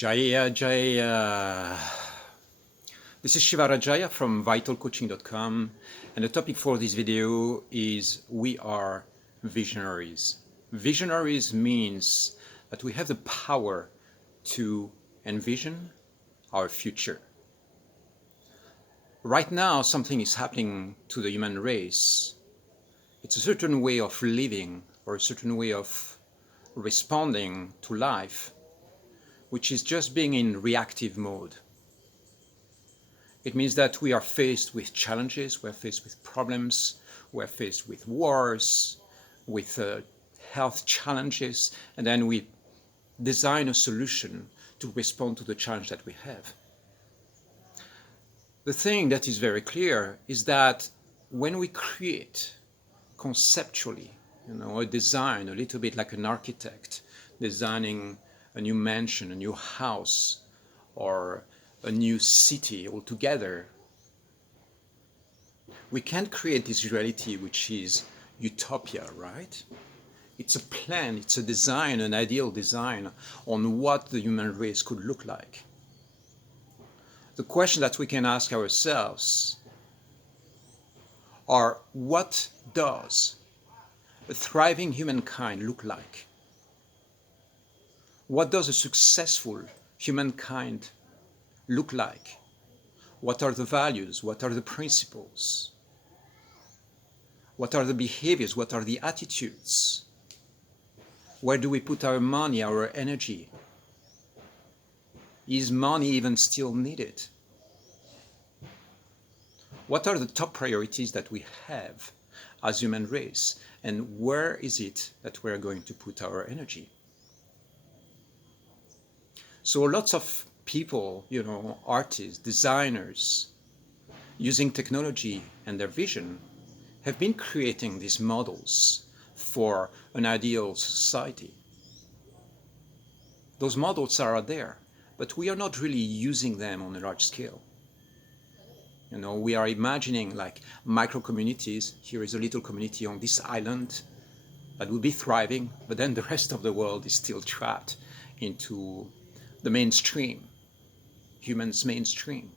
Jaya Jaya. This is Shivarajaya from vitalcoaching.com, and the topic for this video is we are visionaries. Visionaries means that we have the power to envision our future. Right now, something is happening to the human race. It's a certain way of living or a certain way of responding to life, which is just being in reactive mode. It means that we are faced with challenges, we're faced with problems, we're faced with wars, with health challenges, and then we design a solution to respond to the challenge that we have. The thing that is very clear is that when we create conceptually, a design, a little bit like an architect designing a new mansion, a new house, or a new city altogether, we can't create this reality which is utopia, right? It's a plan, it's a design, an ideal design on what the human race could look like. The question that we can ask ourselves are, what does a thriving humankind look like? What does a successful humankind look like? What are the values? What are the principles? What are the behaviors? What are the attitudes? Where do we put our money, our energy? Is money even still needed? What are the top priorities that we have as human race? And where is it that we're going to put our energy? So lots of people, artists, designers, using technology and their vision, have been creating these models for an ideal society. Those models are there, but we are not really using them on a large scale. We are imagining like micro communities. Here is a little community on this island that will be thriving, but then the rest of the world is still trapped into the mainstream, humans' mainstream.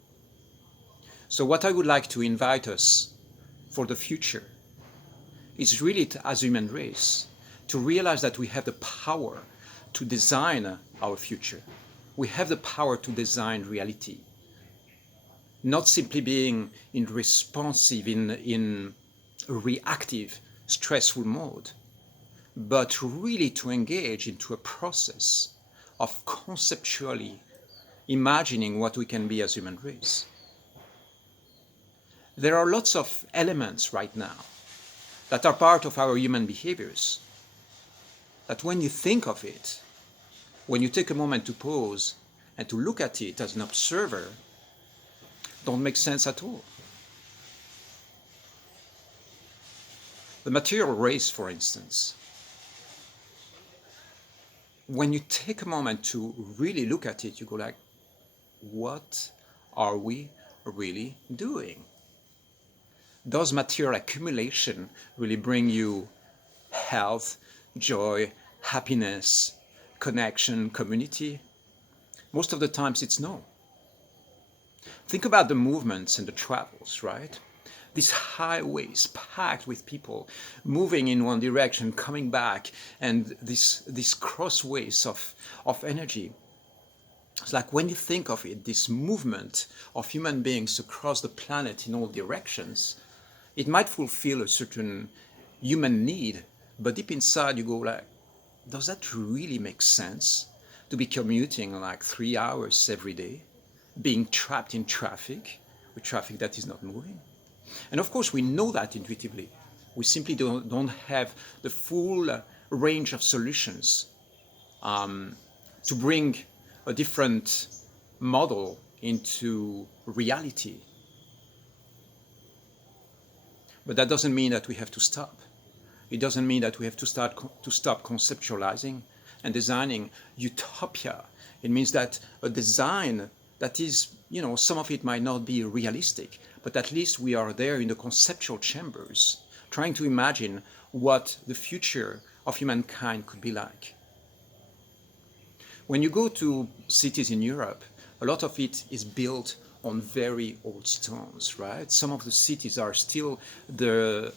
So what I would like to invite us for the future is really, as a human race, to realize that we have the power to design our future. We have the power to design reality. Not simply being in responsive, in reactive, stressful mode, but really to engage into a process of conceptually imagining what we can be as human race. There are lots of elements right now that are part of our human behaviors that when you think of it, when you take a moment to pause and to look at it as an observer, don't make sense at all. The material race, for instance, when you take a moment to really look at it, you go like, what are we really doing? Does material accumulation really bring you health, joy, happiness, connection, community? Most of the times it's no. Think about the movements and the travels, right? These highways packed with people moving in one direction, coming back, and these crossways of energy. It's like when you think of it, this movement of human beings across the planet in all directions, it might fulfill a certain human need, but deep inside you go like, does that really make sense to be commuting like 3 hours every day, being trapped in traffic, with traffic that is not moving? And of course, we know that intuitively. We simply don't have the full range of solutions to bring a different model into reality. But that doesn't mean that we have to stop. It doesn't mean that we have to stop conceptualizing and designing utopia. It means that a design that is, some of it might not be realistic, but at least we are there in the conceptual chambers, trying to imagine what the future of humankind could be like. When you go to cities in Europe, a lot of it is built on very old stones, right? Some of the cities are still the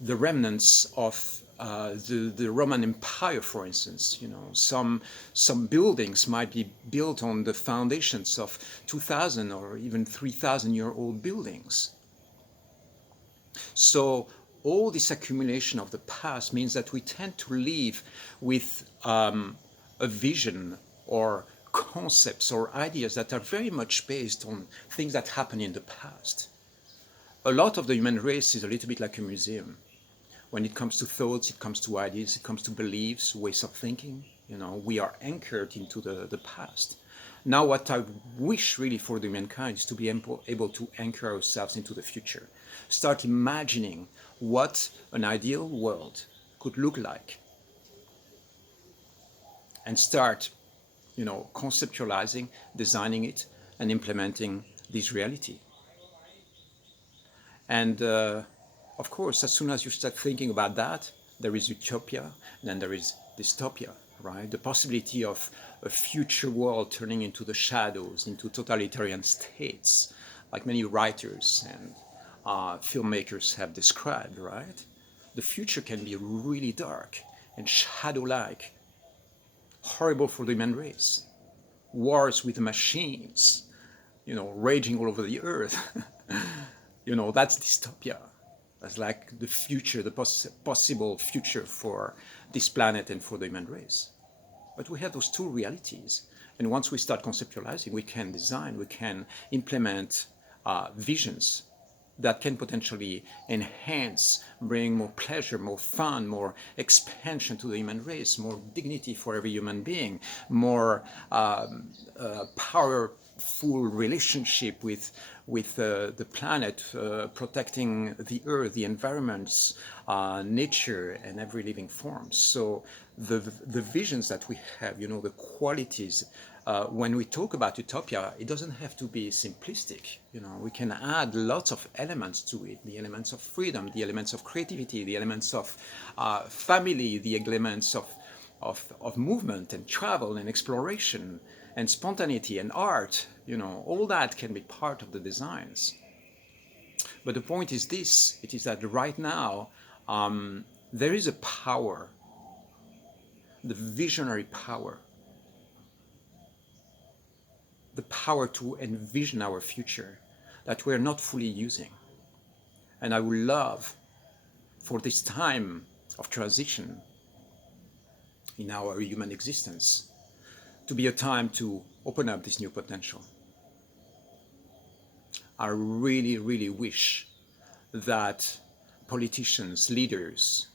remnants of the Roman Empire, for instance. You know, some buildings might be built on the foundations of 2,000 or even 3,000-year-old buildings. So all this accumulation of the past means that we tend to live with a vision or concepts or ideas that are very much based on things that happened in the past. A lot of the human race is a little bit like a museum. When it comes to thoughts, it comes to ideas, it comes to beliefs, ways of thinking. You know, we are anchored into the past. Now, what I wish really for the humankind is to be able to anchor ourselves into the future. Start imagining what an ideal world could look like. And start, you know, conceptualizing, designing it, and implementing this reality. And of course, as soon as you start thinking about that, there is utopia, and then there is dystopia, right? The possibility of a future world turning into the shadows, into totalitarian states, like many writers and filmmakers have described, right? The future can be really dark and shadow-like, horrible for the human race. Wars with machines, you know, raging all over the earth. You know, that's dystopia. That's like the future, the possible future for this planet and for the human race. But we have those two realities. And once we start conceptualizing, we can design, we can implement visions that can potentially enhance, bring more pleasure, more fun, more expansion to the human race, more dignity for every human being, more powerful relationship with the planet, protecting the earth, the environments, nature, and every living form. So the visions that we have, you know, the qualities. When we talk about utopia, it doesn't have to be simplistic. You know, we can add lots of elements to it: the elements of freedom, the elements of creativity, the elements of family, the elements of movement and travel and exploration and spontaneity and art. You know, all that can be part of the designs. But the point is this: it is that right now there is a power, the visionary power, the power to envision our future that we're not fully using. And I would love for this time of transition in our human existence to be a time to open up this new potential. I really, really wish that politicians, leaders,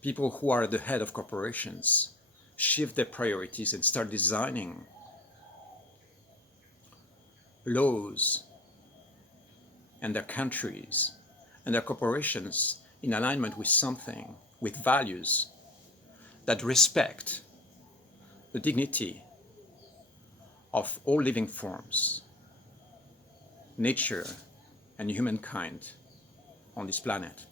people who are at the head of corporations shift their priorities and start designing laws and their countries and their corporations in alignment with something, with values that respect the dignity of all living forms, nature and humankind on this planet.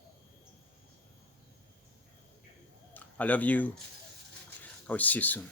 I love you. I will see you soon.